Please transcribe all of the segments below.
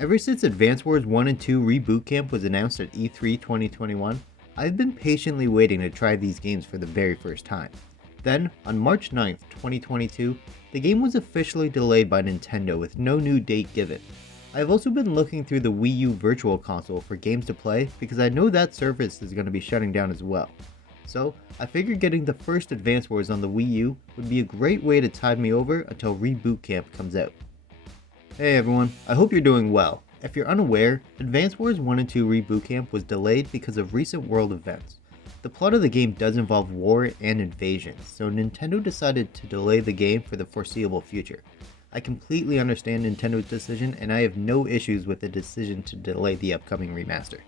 Ever since Advance Wars 1 and 2 Reboot Camp was announced at E3 2021, I've been patiently waiting to try these games for the very first time. Then, on March 9th, 2022, the game was officially delayed by Nintendo with no new date given. I have also been looking through the Wii U Virtual Console for games to play because I know that service is going to be shutting down as well. So, I figured getting the first Advance Wars on the Wii U would be a great way to tide me over until Reboot Camp comes out. Hey everyone, I hope you're doing well. If you're unaware, Advance Wars 1 and 2 Reboot Camp was delayed because of recent world events. The plot of the game does involve war and invasions, so Nintendo decided to delay the game for the foreseeable future. I completely understand Nintendo's decision, and I have no issues with the decision to delay the upcoming remaster.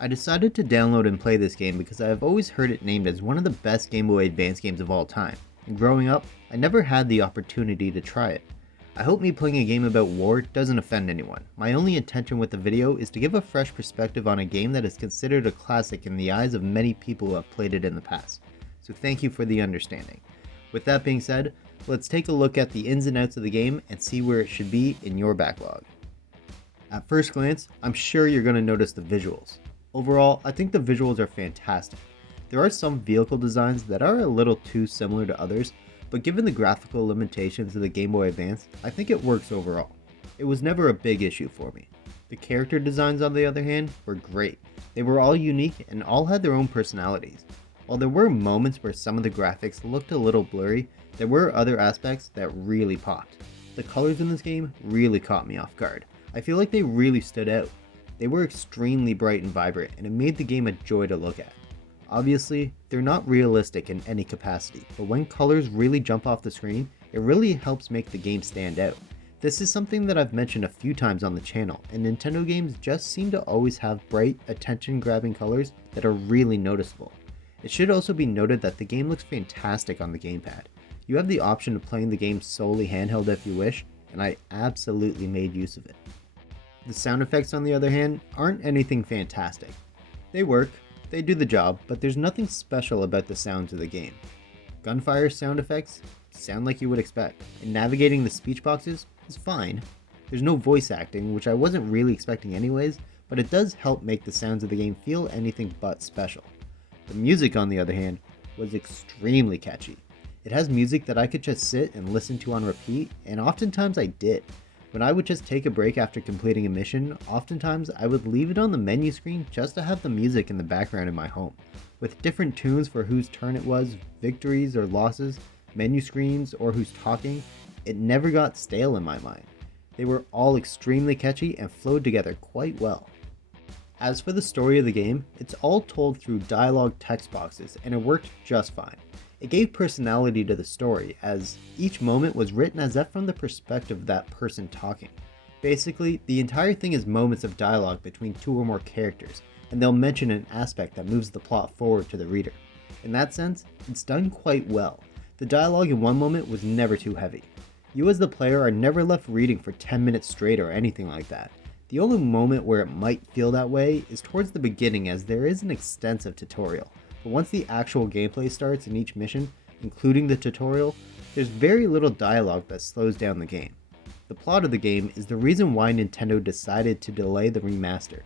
I decided to download and play this game because I have always heard it named as one of the best Game Boy Advance games of all time, and growing up, I never had the opportunity to try it. I hope me playing a game about war doesn't offend anyone. My only intention with the video is to give a fresh perspective on a game that is considered a classic in the eyes of many people who have played it in the past. So thank you for the understanding. With that being said, let's take a look at the ins and outs of the game and see where it should be in your backlog. At first glance, I'm sure you're going to notice the visuals. Overall, I think the visuals are fantastic. There are some vehicle designs that are a little too similar to others, but given the graphical limitations of the Game Boy Advance, I think it works overall. It was never a big issue for me. The character designs, on the other hand, were great. They were all unique and all had their own personalities. While there were moments where some of the graphics looked a little blurry, there were other aspects that really popped. The colors in this game really caught me off guard. I feel like they really stood out. They were extremely bright and vibrant, and it made the game a joy to look at. Obviously, they're not realistic in any capacity, but when colors really jump off the screen, it really helps make the game stand out. This is something that I've mentioned a few times on the channel, and Nintendo games just seem to always have bright, attention-grabbing colors that are really noticeable. It should also be noted that the game looks fantastic on the gamepad. You have the option of playing the game solely handheld if you wish, and I absolutely made use of it. The sound effects, on the other hand, aren't anything fantastic. They work, they do the job, but there's nothing special about the sounds of the game. Gunfire sound effects sound like you would expect, and navigating the speech boxes is fine. There's no voice acting, which I wasn't really expecting anyways, but it does help make the sounds of the game feel anything but special. The music, on the other hand, was extremely catchy. It has music that I could just sit and listen to on repeat, and oftentimes I did. When I would just take a break after completing a mission, oftentimes I would leave it on the menu screen just to have the music in the background in my home. With different tunes for whose turn it was, victories or losses, menu screens, or who's talking, it never got stale in my mind. They were all extremely catchy and flowed together quite well. As for the story of the game, it's all told through dialogue text boxes, and it worked just fine. It gave personality to the story, as each moment was written as if from the perspective of that person talking. Basically, the entire thing is moments of dialogue between two or more characters, and they'll mention an aspect that moves the plot forward to the reader. In that sense, it's done quite well. The dialogue in one moment was never too heavy. You as the player are never left reading for 10 minutes straight or anything like that. The only moment where it might feel that way is towards the beginning, as there is an extensive tutorial. But once the actual gameplay starts in each mission, including the tutorial, there's very little dialogue that slows down the game. The plot of the game is the reason why Nintendo decided to delay the remaster.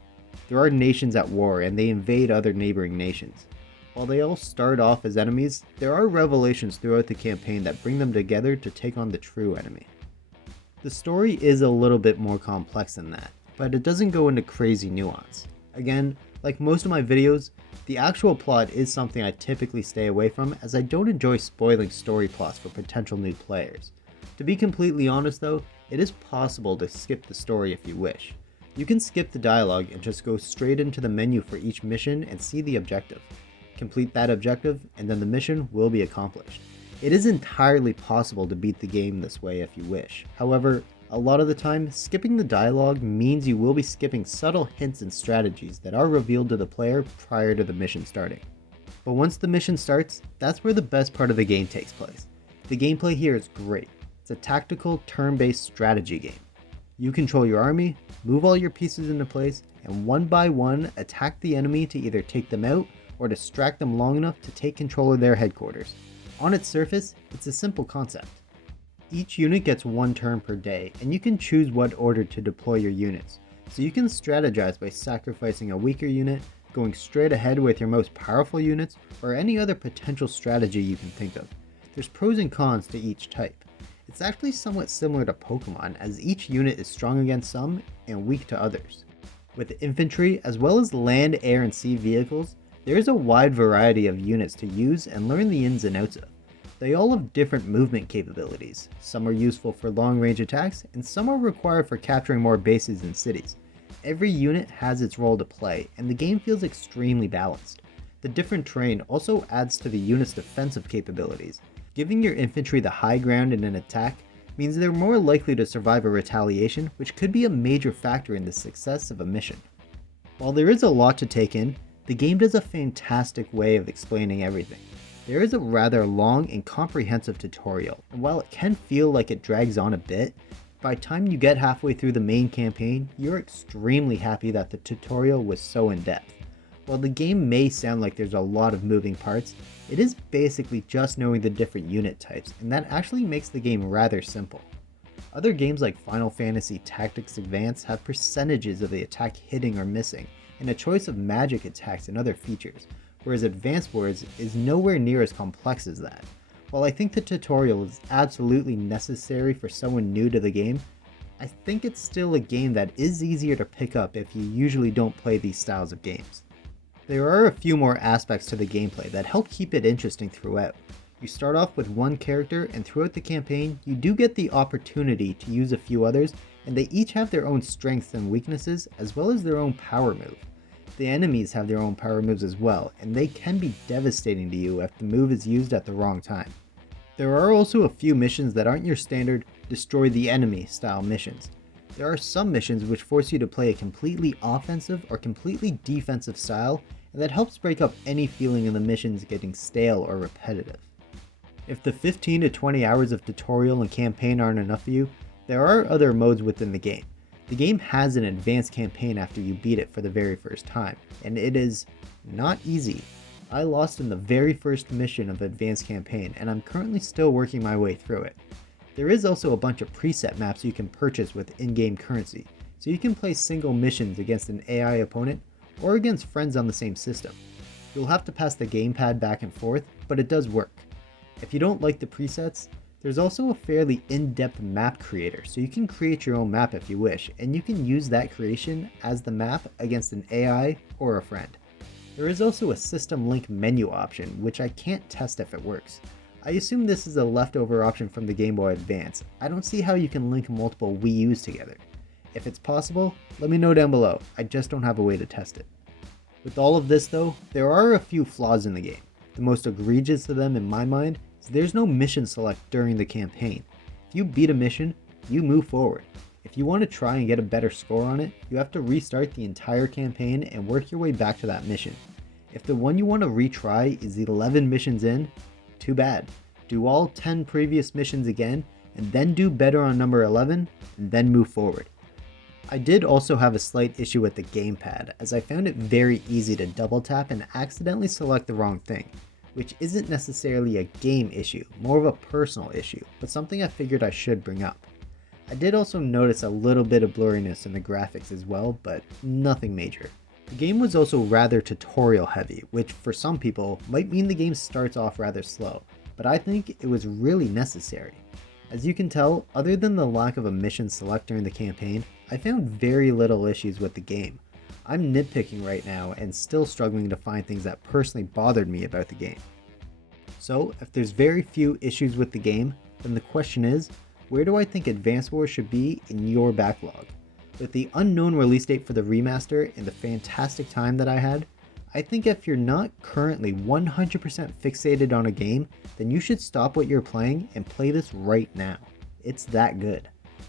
There are nations at war and they invade other neighboring nations. While they all start off as enemies, there are revelations throughout the campaign that bring them together to take on the true enemy. The story is a little bit more complex than that, but it doesn't go into crazy nuance. Again, like most of my videos, the actual plot is something I typically stay away from, as I don't enjoy spoiling story plots for potential new players. To be completely honest though, it is possible to skip the story if you wish. You can skip the dialogue and just go straight into the menu for each mission and see the objective. Complete that objective and then the mission will be accomplished. It is entirely possible to beat the game this way if you wish. However, a lot of the time, skipping the dialogue means you will be skipping subtle hints and strategies that are revealed to the player prior to the mission starting. But once the mission starts, that's where the best part of the game takes place. The gameplay here is great. It's a tactical, turn-based strategy game. You control your army, move all your pieces into place, and one by one attack the enemy to either take them out or distract them long enough to take control of their headquarters. On its surface, it's a simple concept. Each unit gets one turn per day, and you can choose what order to deploy your units. So you can strategize by sacrificing a weaker unit, going straight ahead with your most powerful units, or any other potential strategy you can think of. There's pros and cons to each type. It's actually somewhat similar to Pokemon, as each unit is strong against some and weak to others. With infantry, as well as land, air, and sea vehicles, there is a wide variety of units to use and learn the ins and outs of. They all have different movement capabilities. Some are useful for long-range attacks, and some are required for capturing more bases and cities. Every unit has its role to play, and the game feels extremely balanced. The different terrain also adds to the unit's defensive capabilities. Giving your infantry the high ground in an attack means they're more likely to survive a retaliation, which could be a major factor in the success of a mission. While there is a lot to take in, the game does a fantastic way of explaining everything. There is a rather long and comprehensive tutorial, and while it can feel like it drags on a bit, by the time you get halfway through the main campaign, you're extremely happy that the tutorial was so in-depth. While the game may sound like there's a lot of moving parts, it is basically just knowing the different unit types, and that actually makes the game rather simple. Other games like Final Fantasy Tactics Advance have percentages of the attack hitting or missing, and a choice of magic attacks and other features, whereas Advance Wars is nowhere near as complex as that. While I think the tutorial is absolutely necessary for someone new to the game, I think it's still a game that is easier to pick up if you usually don't play these styles of games. There are a few more aspects to the gameplay that help keep it interesting throughout. You start off with one character, and throughout the campaign, you do get the opportunity to use a few others, and they each have their own strengths and weaknesses, as well as their own power move. The enemies have their own power moves as well, and they can be devastating to you if the move is used at the wrong time. There are also a few missions that aren't your standard destroy the enemy style missions. There are some missions which force you to play a completely offensive or completely defensive style, and that helps break up any feeling of the missions getting stale or repetitive. If the 15 to 20 hours of tutorial and campaign aren't enough for you, there are other modes within the game. The game has an advanced campaign after you beat it for the very first time, and it is not easy. I lost in the very first mission of Advanced Campaign, and I'm currently still working my way through it. There is also a bunch of preset maps you can purchase with in-game currency, so you can play single missions against an AI opponent or against friends on the same system. You'll have to pass the gamepad back and forth, but it does work. If you don't like the presets, there's also a fairly in-depth map creator, so you can create your own map if you wish, and you can use that creation as the map against an AI or a friend. There is also a system link menu option, which I can't test if it works. I assume this is a leftover option from the Game Boy Advance. I don't see how you can link multiple Wii U's together. If it's possible, let me know down below. I just don't have a way to test it. With all of this though, there are a few flaws in the game. The most egregious of them in my mind is there's no mission select during the campaign. If you beat a mission, you move forward. If you want to try and get a better score on it, you have to restart the entire campaign and work your way back to that mission. If the one you want to retry is 11 missions in, too bad. Do all 10 previous missions again, and then do better on number 11, and then move forward. I did also have a slight issue with the gamepad, as I found it very easy to double tap and accidentally select the wrong thing, which isn't necessarily a game issue, more of a personal issue, but something I figured I should bring up. I did also notice a little bit of blurriness in the graphics as well, but nothing major. The game was also rather tutorial heavy, which for some people might mean the game starts off rather slow, but I think it was really necessary. As you can tell, other than the lack of a mission select during the campaign, I found very little issues with the game. I'm nitpicking right now and still struggling to find things that personally bothered me about the game. So, if there's very few issues with the game, then the question is, where do I think Advance Wars should be in your backlog? With the unknown release date for the remaster and the fantastic time that I had, I think if you're not currently 100% fixated on a game, then you should stop what you're playing and play this right now. It's that good.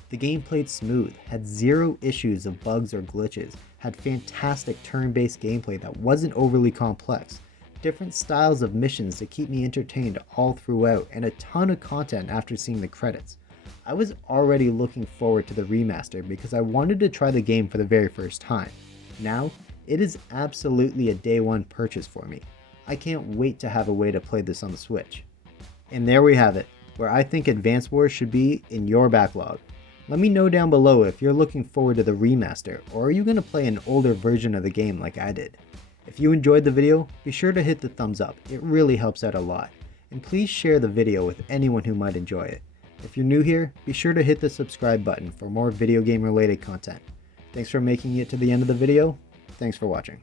The game played smooth, had zero issues of bugs or glitches, had fantastic turn-based gameplay that wasn't overly complex, different styles of missions to keep me entertained all throughout, and a ton of content after seeing the credits. I was already looking forward to the remaster because I wanted to try the game for the very first time. Now, it is absolutely a day one purchase for me. I can't wait to have a way to play this on the Switch. And there we have it. where I think Advance Wars should be in your backlog. Let me know down below if you're looking forward to the remaster, or are you going to play an older version of the game like I did. If you enjoyed the video, be sure to hit the thumbs up, it really helps out a lot. And please share the video with anyone who might enjoy it. If you're new here, be sure to hit the subscribe button for more video game related content. Thanks for making it to the end of the video. Thanks for watching.